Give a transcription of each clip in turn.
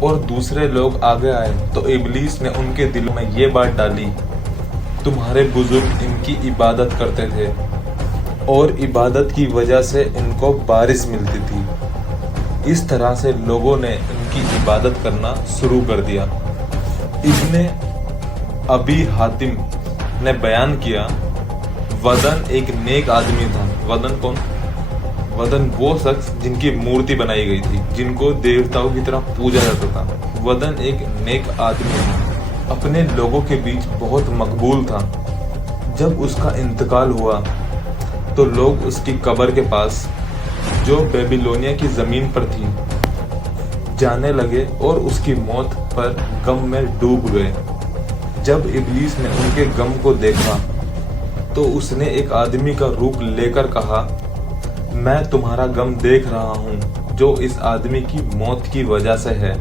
اور دوسرے لوگ آگے آئے تو ابلیس نے ان کے دلوں میں یہ بات ڈالی، تمہارے بزرگ ان کی عبادت کرتے تھے اور عبادت کی وجہ سے ان کو بارش ملتی تھی۔ اس طرح سے لوگوں نے ان کی عبادت کرنا شروع کر دیا۔ ابن ابی حاتم نے بیان کیا، ودن ایک نیک آدمی تھا۔ ودن کون؟ ودن وہ شخص جن کی مورتی بنائی گئی تھی، جن کو دیوتاؤں کی طرح پوجا جاتا تھا۔ ودن ایک نیک آدمی تھا، اپنے لوگوں کے بیچ بہت مقبول تھا۔ جب اس کا انتقال ہوا تو لوگ اس کی قبر کے پاس جو بیبیلونیا کی زمین پر تھی جانے لگے اور اس کی موت پر غم میں ڈوب گئے۔ جب ابلیس نے ان کے غم کو دیکھا تو اس نے ایک آدمی کا روپ لے کر کہا، میں تمہارا غم دیکھ رہا ہوں جو اس آدمی کی موت کی وجہ سے ہے۔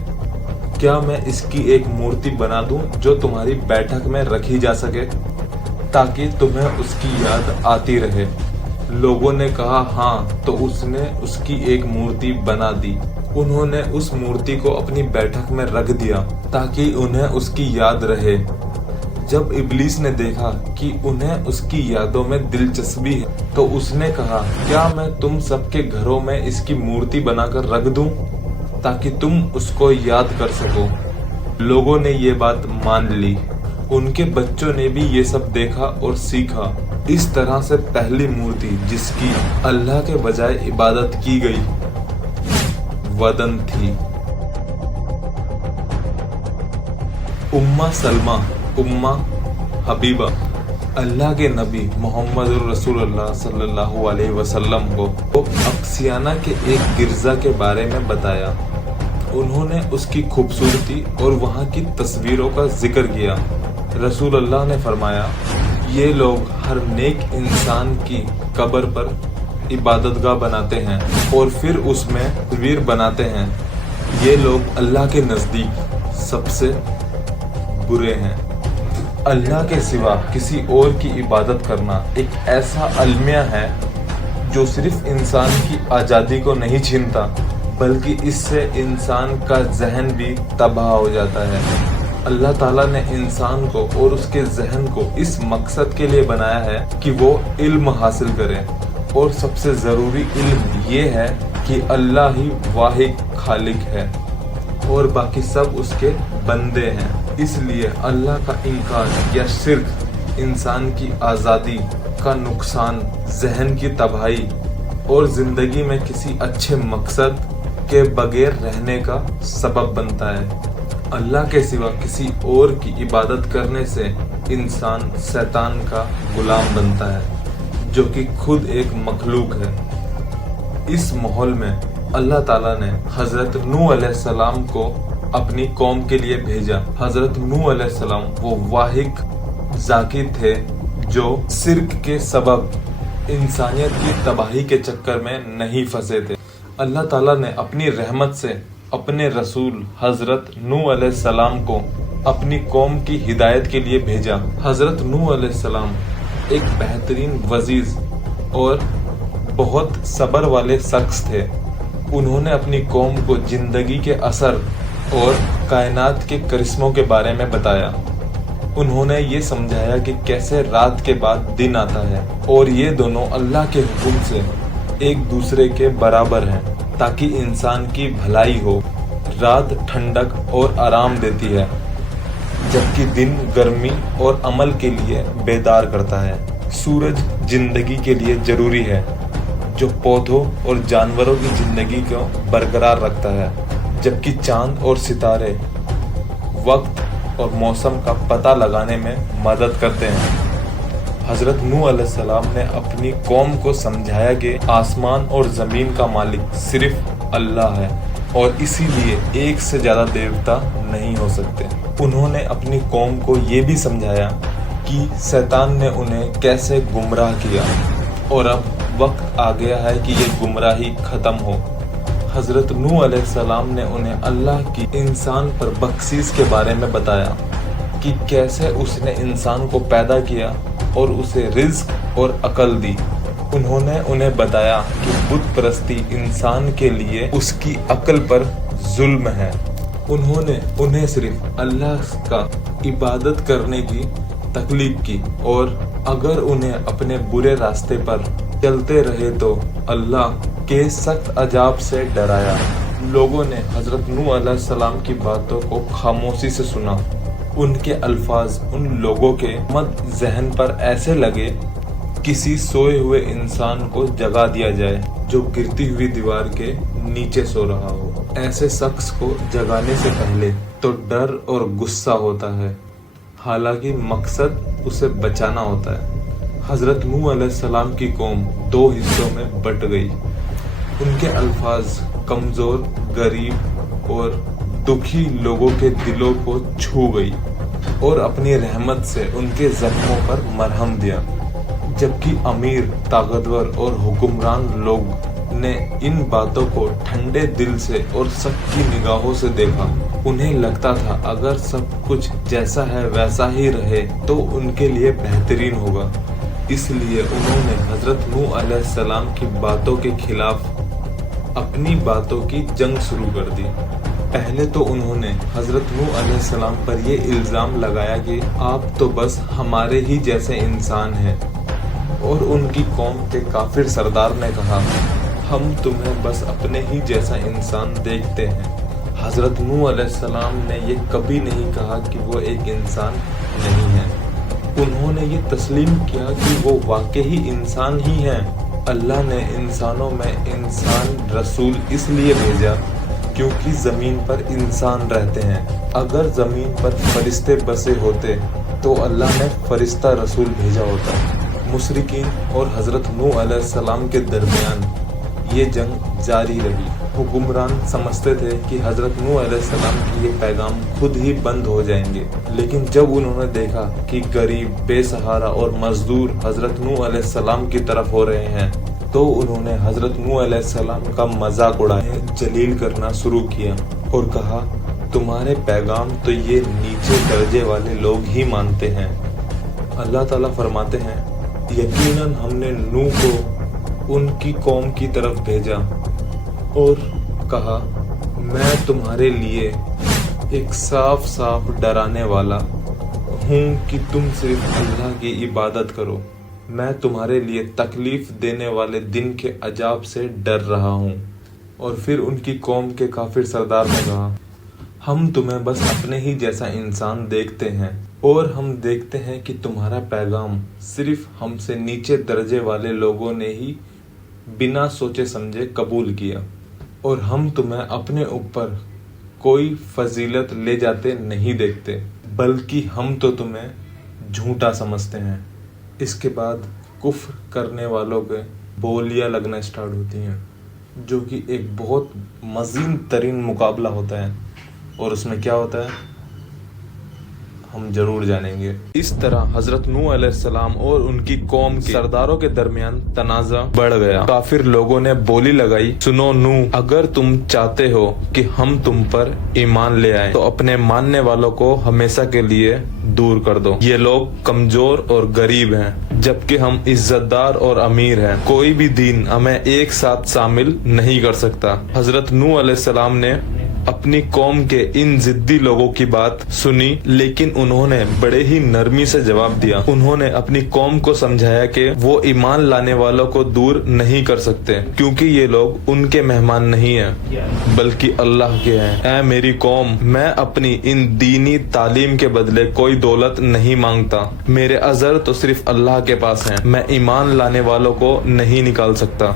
کیا میں اس کی ایک مورتی بنا دوں جو تمہاری بیٹھک میں رکھی جا سکے تاکہ تمہیں اس کی یاد آتی رہے؟ لوگوں نے کہا ہاں، تو اس نے اس کی ایک مورتی بنا دی۔ انہوں نے اس مورتی کو اپنی بیٹھک میں رکھ دیا تاکہ انہیں اس کی یاد رہے۔ جب ابلیس نے دیکھا کہ انہیں اس کی یادوں میں دلچسپی ہے تو اس نے کہا، کیا میں تم سب کے گھروں میں اس کی مورتی بنا کر رکھ دوں تاکہ تم اس کو یاد کر سکو؟ لوگوں نے یہ بات مان لی۔ ان کے بچوں نے بھی یہ سب دیکھا اور سیکھا۔ اس طرح سے پہلی مورتی جس کی اللہ کے بجائے عبادت کی گئی ودن تھی۔ امہ سلمہ، امہ حبیبہ، اللہ کے نبی محمد الرسول اللہ صلی اللہ علیہ وسلم کو اقصیانہ کے ایک گرجا کے بارے میں بتایا۔ انہوں نے اس کی خوبصورتی اور وہاں کی تصویروں کا ذکر کیا۔ رسول اللہ نے فرمایا، یہ لوگ ہر نیک انسان کی قبر پر عبادت گاہ بناتے ہیں اور پھر اس میں تصویر بناتے ہیں۔ یہ لوگ اللہ کے نزدیک سب سے برے ہیں۔ اللہ کے سوا کسی اور کی عبادت کرنا ایک ایسا المیہ ہے جو صرف انسان کی آزادی کو نہیں چھینتا بلکہ اس سے انسان کا ذہن بھی تباہ ہو جاتا ہے۔ اللہ تعالیٰ نے انسان کو اور اس کے ذہن کو اس مقصد کے لیے بنایا ہے کہ وہ علم حاصل کرے، اور سب سے ضروری علم یہ ہے کہ اللہ ہی واحد خالق ہے اور باقی سب اس کے بندے ہیں۔ اس لیے اللہ کا انکار یا شرک انسان کی آزادی کا نقصان، ذہن کی تباہی اور زندگی میں کسی اچھے مقصد کے بغیر رہنے کا سبب بنتا ہے۔ اللہ کے سوا کسی اور کی عبادت کرنے سے انسان شیطان کا غلام بنتا ہے جو کہ خود ایک مخلوق ہے۔ اس ماحول میں اللہ تعالیٰ نے حضرت نوح علیہ السلام کو اپنی قوم کے لیے بھیجا۔ حضرت نوح علیہ السلام وہ واحد ذاکر تھے جو شرک کے سبب انسانیت کی تباہی کے چکر میں نہیں پھنسے تھے۔ اللہ تعالیٰ نے اپنی رحمت سے اپنے رسول حضرت نوح علیہ السلام کو اپنی قوم کی ہدایت کے لیے بھیجا۔ حضرت نوح علیہ السلام ایک بہترین وعیظ اور بہت صبر والے شخص تھے۔ انہوں نے اپنی قوم کو زندگی کے اثر اور کائنات کے کرشموں کے بارے میں بتایا۔ انہوں نے یہ سمجھایا کہ کیسے رات کے بعد دن آتا ہے اور یہ دونوں اللہ کے حکم سے ایک دوسرے کے برابر ہیں تاکہ انسان کی بھلائی ہو۔ رات ٹھنڈک اور آرام دیتی ہے جبکہ دن گرمی اور عمل کے لیے بیدار کرتا ہے۔ سورج زندگی کے لیے ضروری ہے جو پودوں اور جانوروں کی زندگی کو برقرار رکھتا ہے، جبکہ چاند اور ستارے وقت اور موسم کا پتہ لگانے میں مدد کرتے ہیں۔ حضرت نوح علیہ السلام نے اپنی قوم کو سمجھایا کہ آسمان اور زمین کا مالک صرف اللہ ہے اور اسی لیے ایک سے زیادہ دیوتا نہیں ہو سکتے۔ انہوں نے اپنی قوم کو یہ بھی سمجھایا کہ شیطان نے انہیں کیسے گمراہ کیا اور اب وقت آ گیا ہے کہ یہ گمراہی ختم ہو۔ حضرت نوح علیہ السلام نے انہیں اللہ کی انسان پر بخشش کے بارے میں بتایا کہ کیسے اس نے انسان کو پیدا کیا اور اسے رزق اور عقل دی۔ انہوں نے انہیں بتایا کہ بت پرستی انسان کے لیے اس کی عقل پر ظلم ہے انہوں نے انہیں صرف اللہ کا عبادت کرنے کی تکلیف کی، اور اگر انہیں اپنے برے راستے پر چلتے رہے تو اللہ کے سخت عذاب سے ڈرایا۔ لوگوں نے حضرت نوح علیہ السلام کی باتوں کو خاموشی سے سنا۔ ان کے الفاظ ان لوگوں کے ذہن پر ایسے لگے کسی سوئے ہوئے انسان کو جگا دیا جائے جو گرتی ہوئی دیوار کے نیچے سو رہا ہو۔ ایسے شخص کو جگانے سے پہلے تو ڈر اور غصہ ہوتا ہے، حالانکہ مقصد اسے بچانا ہوتا ہے۔ حضرت نوح علیہ السلام کی قوم دو حصوں میں بٹ گئی۔ ان کے الفاظ کمزور، غریب اور دکھی لوگوں کے دلوں کو چھو گئی اور اپنی رحمت سے ان کے زخموں پر مرہم دیا، جبکہ امیر، طاقتور اور حکمران لوگ نے ان باتوں کو ٹھنڈے دل سے اور سب کی نگاہوں سے دیکھا۔ انہیں لگتا تھا اگر سب کچھ جیسا ہے ویسا ہی رہے تو ان کے لیے بہترین ہوگا، اس لیے انہوں نے حضرت نوح علیہ السلام کی باتوں کے خلاف اپنی باتوں کی جنگ شروع کر دی۔ پہلے تو انہوں نے حضرت نوح علیہ السلام پر یہ الزام لگایا کہ آپ تو بس ہمارے ہی جیسے انسان ہیں، اور ان کی قوم کے کافر سردار نے کہا ہم تمہیں بس اپنے ہی جیسا انسان دیکھتے ہیں۔ حضرت نوح علیہ السلام نے یہ کبھی نہیں کہا کہ وہ ایک انسان نہیں ہے۔ انہوں نے یہ تسلیم کیا کہ وہ واقعی انسان ہی ہیں۔ اللہ نے انسانوں میں انسان رسول اس لیے بھیجا کیونکہ زمین پر انسان رہتے ہیں۔ اگر زمین پر فرشتے بسے ہوتے تو اللہ نے فرشتہ رسول بھیجا ہوتا۔ مشرکین اور حضرت نوح علیہ السلام کے درمیان یہ جنگ جاری رہی۔ حکمران سمجھتے تھے کہ حضرت نوح علیہ السلام کی یہ پیغام خود ہی بند ہو جائیں گے، لیکن جب انہوں نے دیکھا کہ غریب، بے سہارا اور مزدور حضرت نوح علیہ السلام کی طرف ہو رہے ہیں تو انہوں نے حضرت نوح علیہ السلام کا مذاق اڑانے، جلیل کرنا شروع کیا اور کہا تمہارے پیغام تو یہ نیچے درجے والے لوگ ہی مانتے ہیں۔ اللہ تعالیٰ فرماتے ہیں یقیناً ہم نے نوح کو ان کی قوم کی طرف بھیجا اور کہا میں تمہارے لیے ایک صاف صاف ڈرانے والا ہوں کہ تم صرف اللہ کی عبادت کرو۔ میں تمہارے لیے تکلیف دینے والے دن کے عذاب سے ڈر رہا ہوں۔ اور پھر ان کی قوم کے کافر سردار نے کہا ہم تمہیں بس اپنے ہی جیسا انسان دیکھتے ہیں، اور ہم دیکھتے ہیں کہ تمہارا پیغام صرف ہم سے نیچے درجے والے لوگوں نے ہی بنا سوچے سمجھے قبول کیا، اور ہم تمہیں اپنے اوپر کوئی فضیلت لے جاتے نہیں دیکھتے، بلکہ ہم تو تمہیں جھوٹا سمجھتے ہیں۔ اس کے بعد کفر کرنے والوں کے بولیاں لگنا سٹارٹ ہوتی ہیں، جو کہ ایک بہت مزین ترین مقابلہ ہوتا ہے، اور اس میں کیا ہوتا ہے ہم ضرور جانیں گے۔ اس طرح حضرت نوح علیہ السلام اور ان کی قوم کے سرداروں کے درمیان تنازع بڑھ گیا۔ کافر لوگوں نے بولی لگائی سنو نوح، اگر تم چاہتے ہو کہ ہم تم پر ایمان لے آئیں تو اپنے ماننے والوں کو ہمیشہ کے لیے دور کر دو۔ یہ لوگ کمزور اور غریب ہیں جبکہ ہم عزت دار اور امیر ہیں۔ کوئی بھی دین ہمیں ایک ساتھ شامل نہیں کر سکتا۔ حضرت نوح علیہ السلام نے اپنی قوم کے ان ضدی لوگوں کی بات سنی، لیکن انہوں نے بڑے ہی نرمی سے جواب دیا۔ انہوں نے اپنی قوم کو سمجھایا کہ وہ ایمان لانے والوں کو دور نہیں کر سکتے کیونکہ یہ لوگ ان کے مہمان نہیں ہیں بلکہ اللہ کے ہیں۔ اے میری قوم، میں اپنی ان دینی تعلیم کے بدلے کوئی دولت نہیں مانگتا۔ میرے عذر تو صرف اللہ کے پاس ہیں۔ میں ایمان لانے والوں کو نہیں نکال سکتا،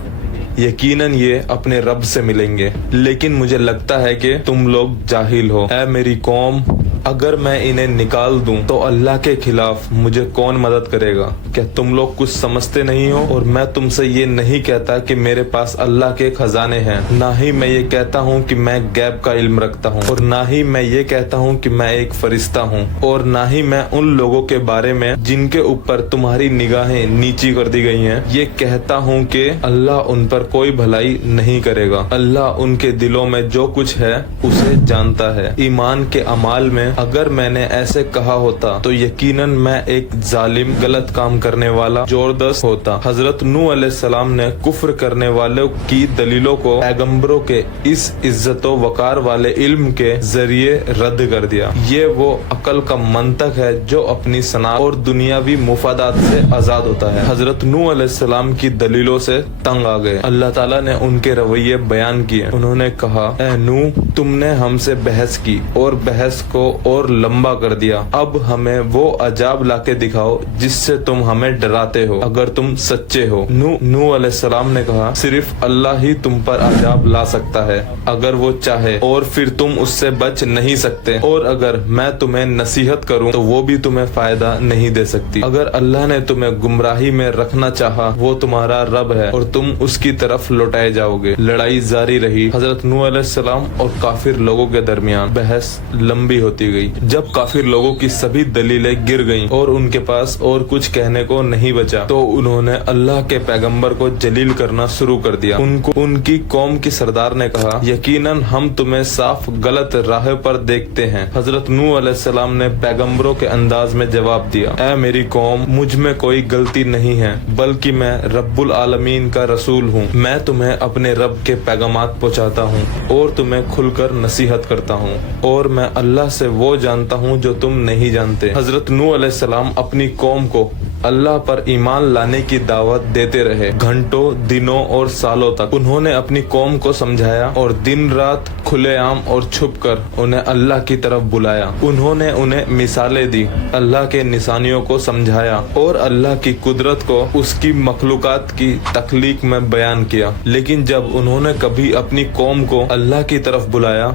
یقیناً یہ اپنے رب سے ملیں گے، لیکن مجھے لگتا ہے کہ تم لوگ جاہل ہو۔ اے میری قوم، اگر میں انہیں نکال دوں تو اللہ کے خلاف مجھے کون مدد کرے گا؟ کیا تم لوگ کچھ سمجھتے نہیں ہو؟ اور میں تم سے یہ نہیں کہتا کہ میرے پاس اللہ کے خزانے ہیں، نہ ہی میں یہ کہتا ہوں کہ میں غیب کا علم رکھتا ہوں، اور نہ ہی میں یہ کہتا ہوں کہ میں ایک فرشتہ ہوں، اور نہ ہی میں ان لوگوں کے بارے میں جن کے اوپر تمہاری نگاہیں نیچی کر دی گئی ہیں یہ کہتا ہوں کہ اللہ ان پر کوئی بھلائی نہیں کرے گا۔ اللہ ان کے دلوں میں جو کچھ ہے اسے جانتا ہے۔ ایمان کے اعمال میں اگر میں نے ایسے کہا ہوتا تو یقیناً میں ایک ظالم غلط کام کرنے والا زبردست ہوتا۔ حضرت نوح علیہ السلام نے کفر کرنے والوں کی دلیلوں کو پیغمبروں کے اس عزت و وقار والے علم کے ذریعے رد کر دیا۔ یہ وہ عقل کا منطق ہے جو اپنی صنعت اور دنیاوی مفادات سے آزاد ہوتا ہے۔ حضرت نوح علیہ السلام کی دلیلوں سے تنگ آ گئے۔ اللہ تعالیٰ نے ان کے رویے بیان کیے۔ انہوں نے کہا، اے نوح، تم نے ہم سے بحث کی اور بحث کو اور لمبا کر دیا۔ اب ہمیں وہ عذاب لا کے دکھاؤ جس سے تم ہمیں ڈراتے ہو اگر تم سچے ہو۔ نوح علیہ السلام نے کہا، صرف اللہ ہی تم پر عذاب لا سکتا ہے اگر وہ چاہے، اور پھر تم اس سے بچ نہیں سکتے، اور اگر میں تمہیں نصیحت کروں تو وہ بھی تمہیں فائدہ نہیں دے سکتی۔ اگر اللہ نے تمہیں گمراہی میں رکھنا چاہا وہ تمہارا رب ہے اور تم اس کی طرف لوٹائے جاؤ گے۔ لڑائی جاری رہی۔ حضرت نوح علیہ السلام اور کافر لوگوں کے درمیان بحث لمبی ہوتی گئی۔ جب کافر لوگوں کی سبھی دلیلیں گر گئیں اور ان کے پاس اور کچھ کہنے کو نہیں بچا تو انہوں نے اللہ کے پیغمبر کو جلیل کرنا شروع کر دیا۔ ان کی قوم کی سردار نے کہا، یقیناً ہم تمہیں صاف غلط راہ پر دیکھتے ہیں۔ حضرت نوح علیہ السلام نے پیغمبروں کے انداز میں جواب دیا، اے میری قوم، مجھ میں کوئی غلطی نہیں ہے بلکہ میں رب العالمین کا رسول ہوں۔ میں تمہیں اپنے رب کے پیغامات پہنچاتا ہوں اور تمہیں کھل کر نصیحت کرتا ہوں، اور میں اللہ سے وہ جانتا ہوں جو تم نہیں جانتے۔ حضرت نوح علیہ السلام اپنی قوم کو اللہ پر ایمان لانے کی دعوت دیتے رہے۔ گھنٹوں، دنوں اور سالوں تک انہوں نے اپنی قوم کو سمجھایا اور دن رات کھلے عام اور چھپ کر انہیں اللہ کی طرف بلایا۔ انہوں نے انہیں مثالیں دی، اللہ کے نشانیوں کو سمجھایا اور اللہ کی قدرت کو اس کی مخلوقات کی تخلیق میں بیان کیا۔ لیکن جب انہوں نے کبھی اپنی قوم کو اللہ کی طرف بلایا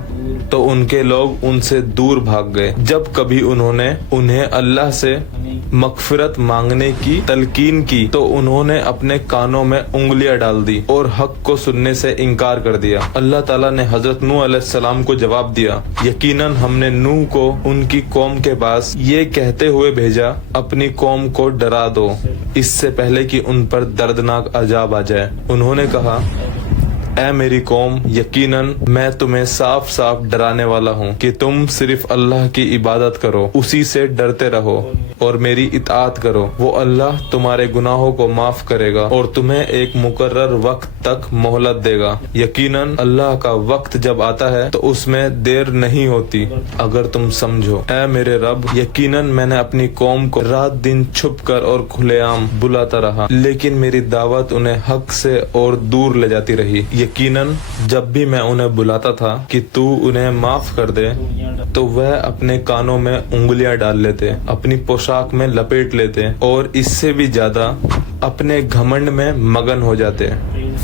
تو ان کے لوگ ان سے دور بھاگ گئے۔ جب کبھی انہوں نے انہیں اللہ سے مغفرت مانگنے کی تلقین کی تو انہوں نے اپنے کانوں میں انگلیاں ڈال دی اور حق کو سننے سے انکار کر دیا۔ اللہ تعالیٰ نے حضرت نوح علیہ السلام کو جواب دیا، یقیناً ہم نے نوح کو ان کی قوم کے پاس یہ کہتے ہوئے بھیجا، اپنی قوم کو ڈرا دو اس سے پہلے کہ ان پر دردناک عذاب آ جائے۔ انہوں نے کہا، اے میری قوم، یقیناً میں تمہیں صاف صاف ڈرانے والا ہوں کہ تم صرف اللہ کی عبادت کرو، اسی سے ڈرتے رہو اور میری اطاعت کرو۔ وہ اللہ تمہارے گناہوں کو معاف کرے گا اور تمہیں ایک مقرر وقت تک مہلت دے گا۔ یقیناً اللہ کا وقت جب آتا ہے تو اس میں دیر نہیں ہوتی اگر تم سمجھو۔ اے میرے رب، یقیناً میں نے اپنی قوم کو رات دن چھپ کر اور کھلے عام بلاتا رہا، لیکن میری دعوت انہیں حق سے اور دور لے جاتی رہی۔ یقیناً جب بھی میں انہیں بلاتا تھا کہ تو انہیں معاف کر دے تو وہ اپنے کانوں میں انگلیاں ڈال لیتے، اپنی پوشاک میں لپیٹ لیتے اور اس سے بھی زیادہ اپنے گھمنڈ میں مگن ہو جاتے۔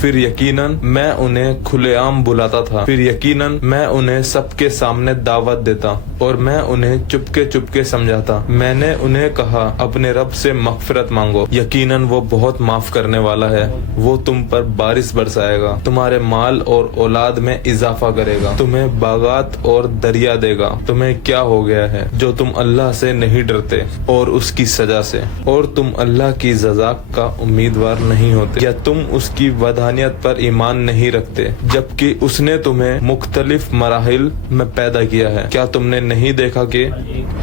پھر یقیناً میں انہیں کھلے عام بلاتا تھا، پھر یقیناً میں انہیں سب کے سامنے دعوت دیتا اور میں انہیں چپکے سمجھاتا۔ میں نے انہیں کہا، اپنے رب سے مغفرت مانگو، یقیناً وہ بہت معاف کرنے والا ہے۔ وہ تم پر بارش برسائے گا، تمہارے مال اور اولاد میں اضافہ کرے گا، تمہیں باغات اور دریا دے گا۔ تمہیں کیا ہو گیا ہے جو تم اللہ سے نہیں ڈرتے اور اس کی سزا سے، اور تم اللہ کی جزا کا امیدوار نہیں ہوتے؟ کیا تم اس کی وحدانیت پر ایمان نہیں رکھتے جبکہ اس نے تمہیں مختلف مراحل میں پیدا کیا ہے؟ کیا تم نے نہیں دیکھا کہ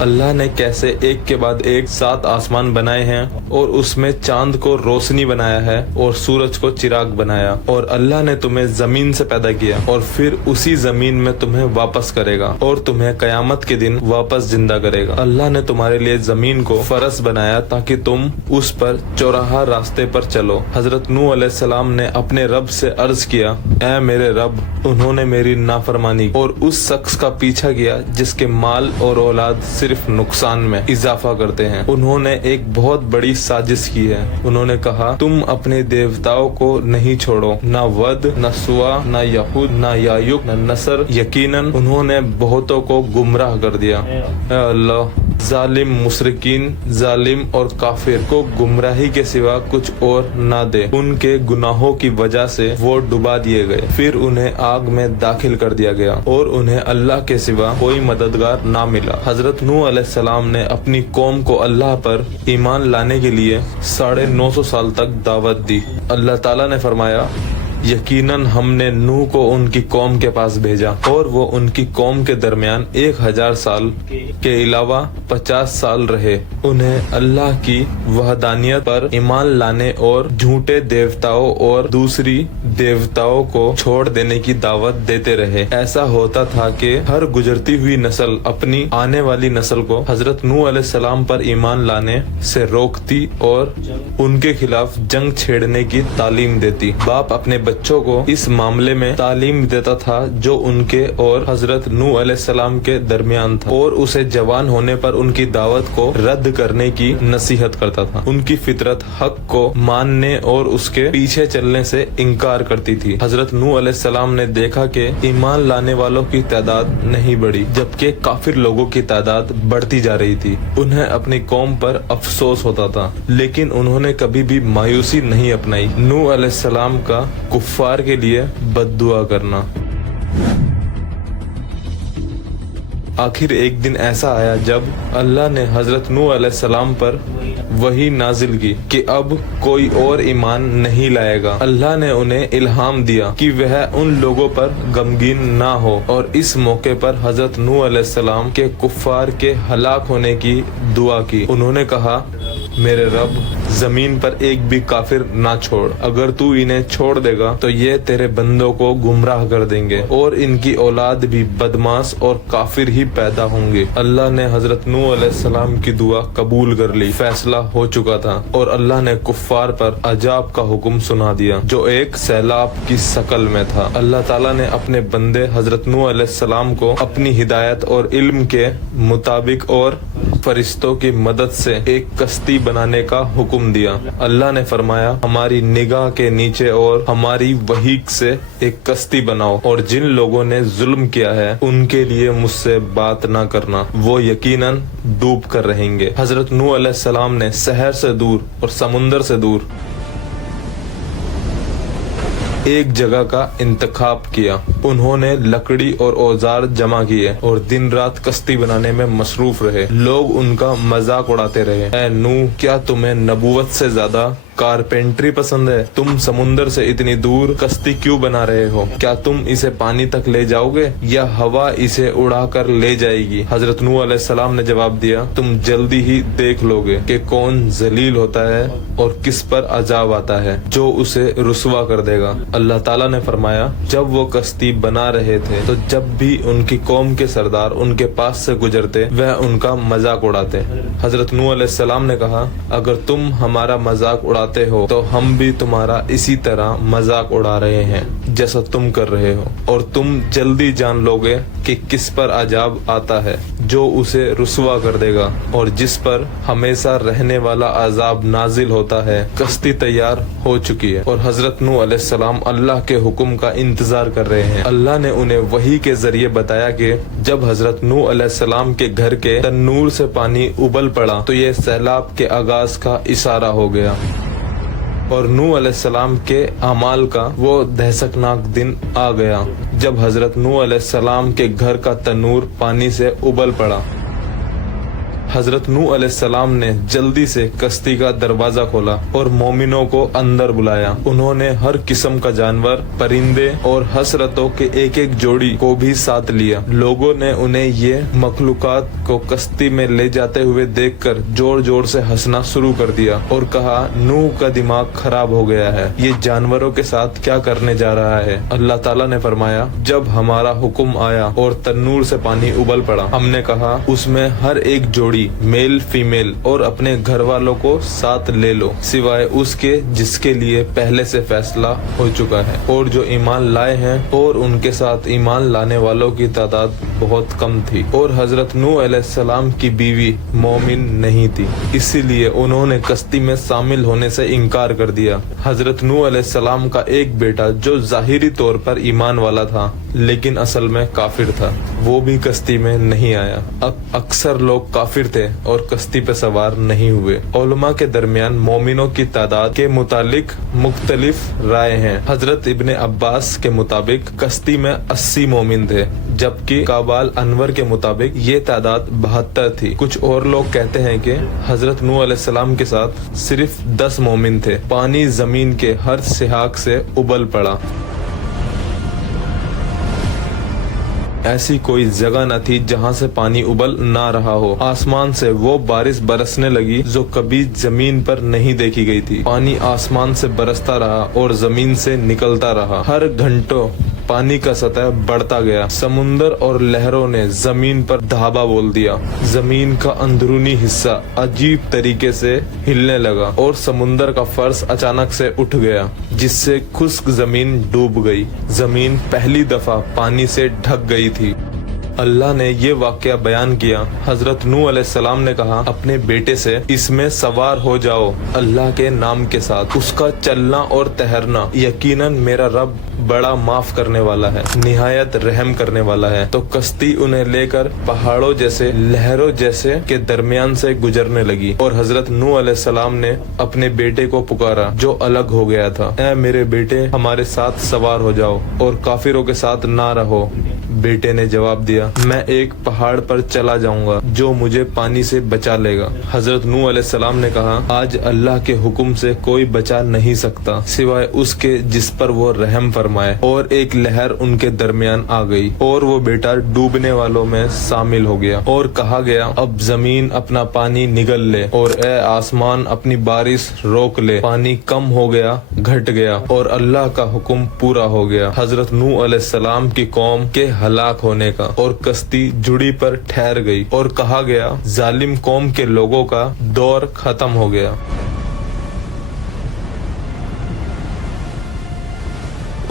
اللہ نے کیسے ایک کے بعد ایک 7 آسمان بنائے ہیں اور اس میں چاند کو روشنی بنایا ہے اور سورج کو چراغ بنایا، اور اللہ نے تمہیں زمین سے پیدا کیا اور پھر اسی زمین میں تمہیں واپس کرے گا اور تمہیں قیامت کے دن واپس زندہ کرے گا۔ اللہ نے تمہارے لیے زمین کو فرش بنایا تاکہ تم اس پر چوراہا راستے پر چلو۔ حضرت نوح علیہ السلام نے اپنے رب سے عرض کیا، اے میرے رب، انہوں نے میری نافرمانی اور اس شخص کا پیچھا کیا جس کے مال اور اولاد صرف نقصان میں اضافہ کرتے ہیں۔ انہوں نے ایک بہت بڑی سازش کی ہے۔ انہوں نے کہا، تم اپنے دیوتاؤں کو نہیں چھوڑو، نہ ود، نہ سوا، نہ یہود، نہ یایوک، نہ نصر۔ یقیناً انہوں نے بہتوں کو گمراہ کر دیا۔ اے اللہ، ظالم مشرکین، ظالم اور کافر کو گمراہی کے سوا کچھ اور نہ دے۔ ان کے گناہوں کی وجہ سے وہ ڈبا دیے گئے، پھر انہیں آگ میں داخل کر دیا گیا اور انہیں اللہ کے سوا کوئی مددگار نہ ملا۔ حضرت نوح علیہ السلام نے اپنی قوم کو اللہ پر ایمان لانے کے لیے 950 سال تک دعوت دی۔ اللہ تعالیٰ نے فرمایا، یقیناً ہم نے نوح کو ان کی قوم کے پاس بھیجا اور وہ ان کی قوم کے درمیان 1000 سال کے علاوہ 50 سال رہے. انہیں اللہ کی وحدانیت پر ایمان لانے اور جھوٹے دیوتاؤں اور دوسری دیوتاؤں کو چھوڑ دینے کی دعوت دیتے رہے. ایسا ہوتا تھا کہ ہر گزرتی ہوئی نسل اپنی آنے والی نسل کو حضرت نوح علیہ السلام پر ایمان لانے سے روکتی اور ان کے خلاف جنگ چھیڑنے کی تعلیم دیتی. باپ اپنے بچوں کو اس معاملے میں تعلیم دیتا تھا جو ان کے اور حضرت نوح علیہ السلام کے درمیان تھا اور اسے جوان ہونے پر ان کی دعوت کو رد کرنے کی نصیحت کرتا تھا. ان کی فطرت حق کو ماننے اور اس کے پیچھے چلنے سے انکار کرتی تھی. حضرت نوح علیہ السلام نے دیکھا کہ ایمان لانے والوں کی تعداد نہیں بڑھی جبکہ کافر لوگوں کی تعداد بڑھتی جا رہی تھی. انہیں اپنی قوم پر افسوس ہوتا تھا لیکن انہوں نے کبھی بھی مایوسی نہیں اپنائی. نوح علیہ السلام کا کفار کے لیے بد دعا کرنا. آخر ایک دن ایسا آیا جب اللہ نے حضرت نوح علیہ السلام پر وحی نازل کی کہ اب کوئی اور ایمان نہیں لائے گا. اللہ نے انہیں الہام دیا کہ وہ ان لوگوں پر غمگین نہ ہو اور اس موقع پر حضرت نوح علیہ السلام کے کفار کے ہلاک ہونے کی دعا کی. انہوں نے کہا میرے رب زمین پر ایک بھی کافر نہ چھوڑ. اگر تو انہیں چھوڑ دے گا تو یہ تیرے بندوں کو گمراہ کر دیں گے اور ان کی اولاد بھی بدماش اور کافر ہی پیدا ہوں گے. اللہ نے حضرت نوح علیہ السلام کی دعا قبول کر لی. فیصلہ ہو چکا تھا اور اللہ نے کفار پر عذاب کا حکم سنا دیا جو ایک سیلاب کی شکل میں تھا. اللہ تعالیٰ نے اپنے بندے حضرت نوح علیہ السلام کو اپنی ہدایت اور علم کے مطابق اور فرشتوں کی مدد سے ایک کشتی بنانے کا حکم دیا. اللہ نے فرمایا ہماری نگاہ کے نیچے اور ہماری وحی سے ایک کشتی بناؤ اور جن لوگوں نے ظلم کیا ہے ان کے لیے مجھ سے بات نہ کرنا، وہ یقیناً ڈوب کر رہیں گے. حضرت نوح علیہ السلام نے شہر سے دور اور سمندر سے دور ایک جگہ کا انتخاب کیا. انہوں نے لکڑی اور اوزار جمع کیے اور دن رات کشتی بنانے میں مصروف رہے. لوگ ان کا مذاق اڑاتے رہے. اے نوح، کیا تمہیں نبوت سے زیادہ کارپینٹری پسند ہے؟ تم سمندر سے اتنی دور کشتی کیوں بنا رہے ہو؟ کیا تم اسے پانی تک لے جاؤ گے یا ہوا اسے اڑا کر لے جائے گی؟ حضرت نوح علیہ السلام نے جواب دیا تم جلدی ہی دیکھ لو گے کہ کون ذلیل ہوتا ہے اور کس پر عذاب آتا ہے جو اسے رسوا کر دے گا. اللہ تعالیٰ نے فرمایا جب وہ کشتی بنا رہے تھے تو جب بھی ان کی قوم کے سردار ان کے پاس سے گزرتے وہ ان کا مذاق اڑاتے. حضرت نوح علیہ السلام نے کہا اگر تم ہمارا مذاق اڑاتے ہو تو ہم بھی تمہارا اسی طرح مذاق اڑا رہے ہیں جیسا تم کر رہے ہو اور تم جلدی جان لو گے کہ کس پر عذاب آتا ہے جو اسے رسوا کر دے گا اور جس پر ہمیشہ رہنے والا عذاب نازل ہوتا ہے. کشتی تیار ہو چکی ہے اور حضرت نوح علیہ السلام اللہ کے حکم کا انتظار کر رہے ہیں. اللہ نے انہیں وحی کے ذریعے بتایا کہ جب حضرت نوح علیہ السلام کے گھر کے تنور سے پانی ابل پڑا تو یہ سیلاب کے آغاز کا اشارہ ہو گیا اور نوح علیہ السلام کے اعمال کا وہ دہشتناک دن آ گیا جب حضرت نوح علیہ السلام کے گھر کا تنور پانی سے ابل پڑا. حضرت نوح علیہ السلام نے جلدی سے کشتی کا دروازہ کھولا اور مومنوں کو اندر بلایا. انہوں نے ہر قسم کا جانور، پرندے اور حسرتوں کے ایک ایک جوڑی کو بھی ساتھ لیا. لوگوں نے انہیں یہ مخلوقات کو کشتی میں لے جاتے ہوئے دیکھ کر زور زور سے ہنسنا شروع کر دیا اور کہا نوح کا دماغ خراب ہو گیا ہے، یہ جانوروں کے ساتھ کیا کرنے جا رہا ہے. اللہ تعالیٰ نے فرمایا جب ہمارا حکم آیا اور تنور سے پانی ابل پڑا ہم نے کہا اس میں ہر ایک جوڑی میل فیمیل اور اپنے گھر والوں کو ساتھ لے لو سوائے اس کے جس کے لیے پہلے سے فیصلہ ہو چکا ہے اور جو ایمان لائے ہیں، اور ان کے ساتھ ایمان لانے والوں کی تعداد بہت کم تھی اور حضرت نوح علیہ السلام کی بیوی مومن نہیں تھی، اسی لیے انہوں نے کشتی میں شامل ہونے سے انکار کر دیا. حضرت نوح علیہ السلام کا ایک بیٹا جو ظاہری طور پر ایمان والا تھا لیکن اصل میں کافر تھا، وہ بھی کشتی میں نہیں آیا. اکثر لوگ کافر تھے اور کشتی پہ سوار نہیں ہوئے. علماء کے درمیان مومنوں کی تعداد کے متعلق مختلف رائے ہیں. حضرت ابن عباس کے مطابق کشتی میں 80 مومن تھے جبکہ کعبہ احوال انور کے مطابق یہ تعداد 72 تھی۔ کچھ اور لوگ کہتے ہیں کہ حضرت نوح علیہ السلام کے ساتھ صرف 10 مومن تھے۔ پانی زمین کے ہر سیاق سے ابل پڑا۔ ایسی کوئی جگہ نہ تھی جہاں سے پانی ابل نہ رہا ہو۔ آسمان سے وہ بارش برسنے لگی جو کبھی زمین پر نہیں دیکھی گئی تھی۔ پانی آسمان سے برستا رہا اور زمین سے نکلتا رہا۔ ہر گھنٹوں پانی کا سطح بڑھتا گیا۔ سمندر اور لہروں نے زمین پر دھابا بول دیا۔ زمین کا اندرونی حصہ عجیب طریقے سے ہلنے لگا اور سمندر کا فرش اچانک سے اٹھ گیا، جس سے خشک زمین ڈوب گئی۔ زمین پہلی دفعہ پانی سے ڈھک گئی تھی۔ اللہ نے یہ واقعہ بیان کیا۔ حضرت نوح علیہ السلام نے کہا اپنے بیٹے سے، اس میں سوار ہو جاؤ اللہ کے نام کے ساتھ، اس کا چلنا اور تیرنا یقیناً میرا رب بڑا معاف کرنے والا ہے، نہایت رحم کرنے والا ہے۔ تو کشتی انہیں لے کر پہاڑوں جیسے، لہروں جیسے کے درمیان سے گزرنے لگی، اور حضرت نوح علیہ السلام نے اپنے بیٹے کو پکارا جو الگ ہو گیا تھا، اے میرے بیٹے ہمارے ساتھ سوار ہو جاؤ اور کافروں کے ساتھ نہ رہو۔ بیٹے نے جواب دیا، میں ایک پہاڑ پر چلا جاؤں گا جو مجھے پانی سے بچا لے گا۔ حضرت نوح علیہ السلام نے کہا، آج اللہ کے حکم سے کوئی بچا نہیں سکتا سوائے اس کے جس پر وہ رحم فرمائے۔ اور ایک لہر ان کے درمیان آ گئی اور وہ بیٹا ڈوبنے والوں میں شامل ہو گیا، اور کہا گیا اب زمین اپنا پانی نگل لے اور اے آسمان اپنی بارش روک لے۔ پانی کم ہو گیا، گھٹ گیا اور اللہ کا حکم پورا ہو گیا حضرت نوح علیہ السلام کی قوم کے ہلاک ہونے کا، اور کشتی جڑی پر ٹھہر گئی، اور کہا گیا ظالم قوم کے لوگوں کا دور ختم ہو گیا۔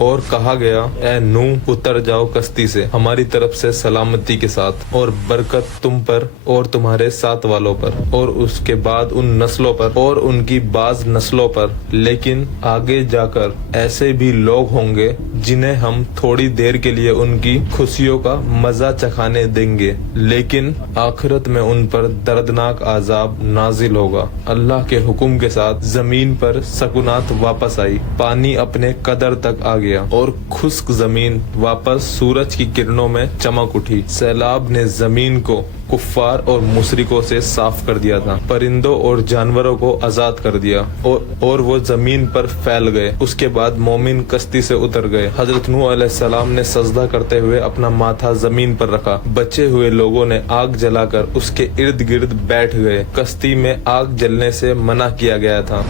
اور کہا گیا اے نوح اتر جاؤ کشتی سے ہماری طرف سے سلامتی کے ساتھ، اور برکت تم پر اور تمہارے ساتھ والوں پر، اور اس کے بعد ان نسلوں پر اور ان کی بعض نسلوں پر، لیکن آگے جا کر ایسے بھی لوگ ہوں گے جنہیں ہم تھوڑی دیر کے لیے ان کی خوشیوں کا مزہ چکھانے دیں گے، لیکن آخرت میں ان پر دردناک عذاب نازل ہوگا۔ اللہ کے حکم کے ساتھ زمین پر سکونات واپس آئی، پانی اپنے قدر تک آ گیا اور خشک زمین واپس سورج کی کرنوں میں چمک اٹھی۔ سیلاب نے زمین کو کفار اور مشرکوں سے صاف کر دیا تھا، پرندوں اور جانوروں کو آزاد کر دیا اور وہ زمین پر پھیل گئے۔ اس کے بعد مومن کشتی سے اتر گئے۔ حضرت نوح علیہ السلام نے سجدہ کرتے ہوئے اپنا ماتھا زمین پر رکھا۔ بچے ہوئے لوگوں نے آگ جلا کر اس کے ارد گرد بیٹھ گئے۔ کشتی میں آگ جلنے سے منع کیا گیا تھا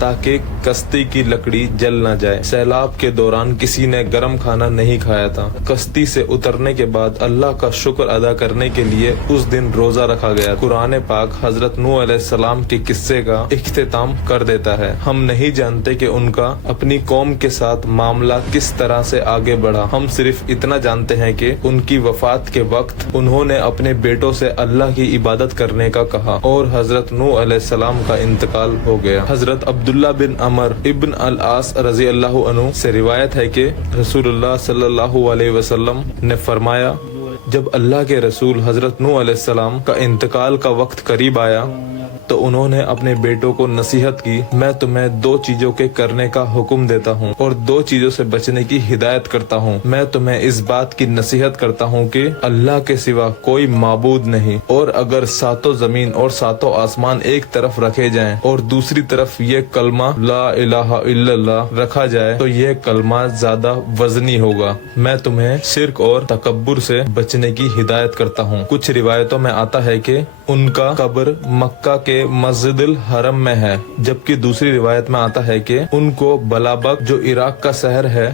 تاکہ کشتی کی لکڑی جل نہ جائے۔ سیلاب کے دوران کسی نے گرم کھانا نہیں کھایا تھا۔ کشتی سے اترنے کے بعد اللہ کا شکر ادا کرنے کے لیے اس دن روزہ رکھا گیا۔ قرآن پاک حضرت نوح علیہ السلام کے قصے کا اختتام کر دیتا ہے۔ ہم نہیں جانتے کہ ان کا اپنی قوم کے ساتھ معاملہ کس طرح سے آگے بڑھا، ہم صرف اتنا جانتے ہیں کہ ان کی وفات کے وقت انہوں نے اپنے بیٹوں سے اللہ کی عبادت کرنے کا کہا، اور حضرت نوح علیہ السلام کا انتقال ہو گیا۔ حضرت عبداللہ بن عمر ابن العاص رضی اللہ عنہ سے روایت ہے کہ رسول اللہ صلی اللہ علیہ وسلم نے فرمایا، جب اللہ کے رسول حضرت نوح علیہ السلام کا انتقال کا وقت قریب آیا تو انہوں نے اپنے بیٹوں کو نصیحت کی، میں تمہیں 2 چیزوں کے کرنے کا حکم دیتا ہوں اور 2 چیزوں سے بچنے کی ہدایت کرتا ہوں۔ میں تمہیں اس بات کی نصیحت کرتا ہوں کہ اللہ کے سوا کوئی معبود نہیں، اور اگر 7 زمین اور 7 آسمان ایک طرف رکھے جائیں اور دوسری طرف یہ کلمہ لا الہ الا اللہ رکھا جائے تو یہ کلمہ زیادہ وزنی ہوگا۔ میں تمہیں شرک اور تکبر سے بچنے کی ہدایت کرتا ہوں۔ کچھ روایتوں میں آتا ہے کہ ان کا قبر مکہ کے مسجد الحرم میں ہے، جبکہ دوسری روایت میں آتا ہے کہ ان کو بلابک جو عراق کا شہر ہے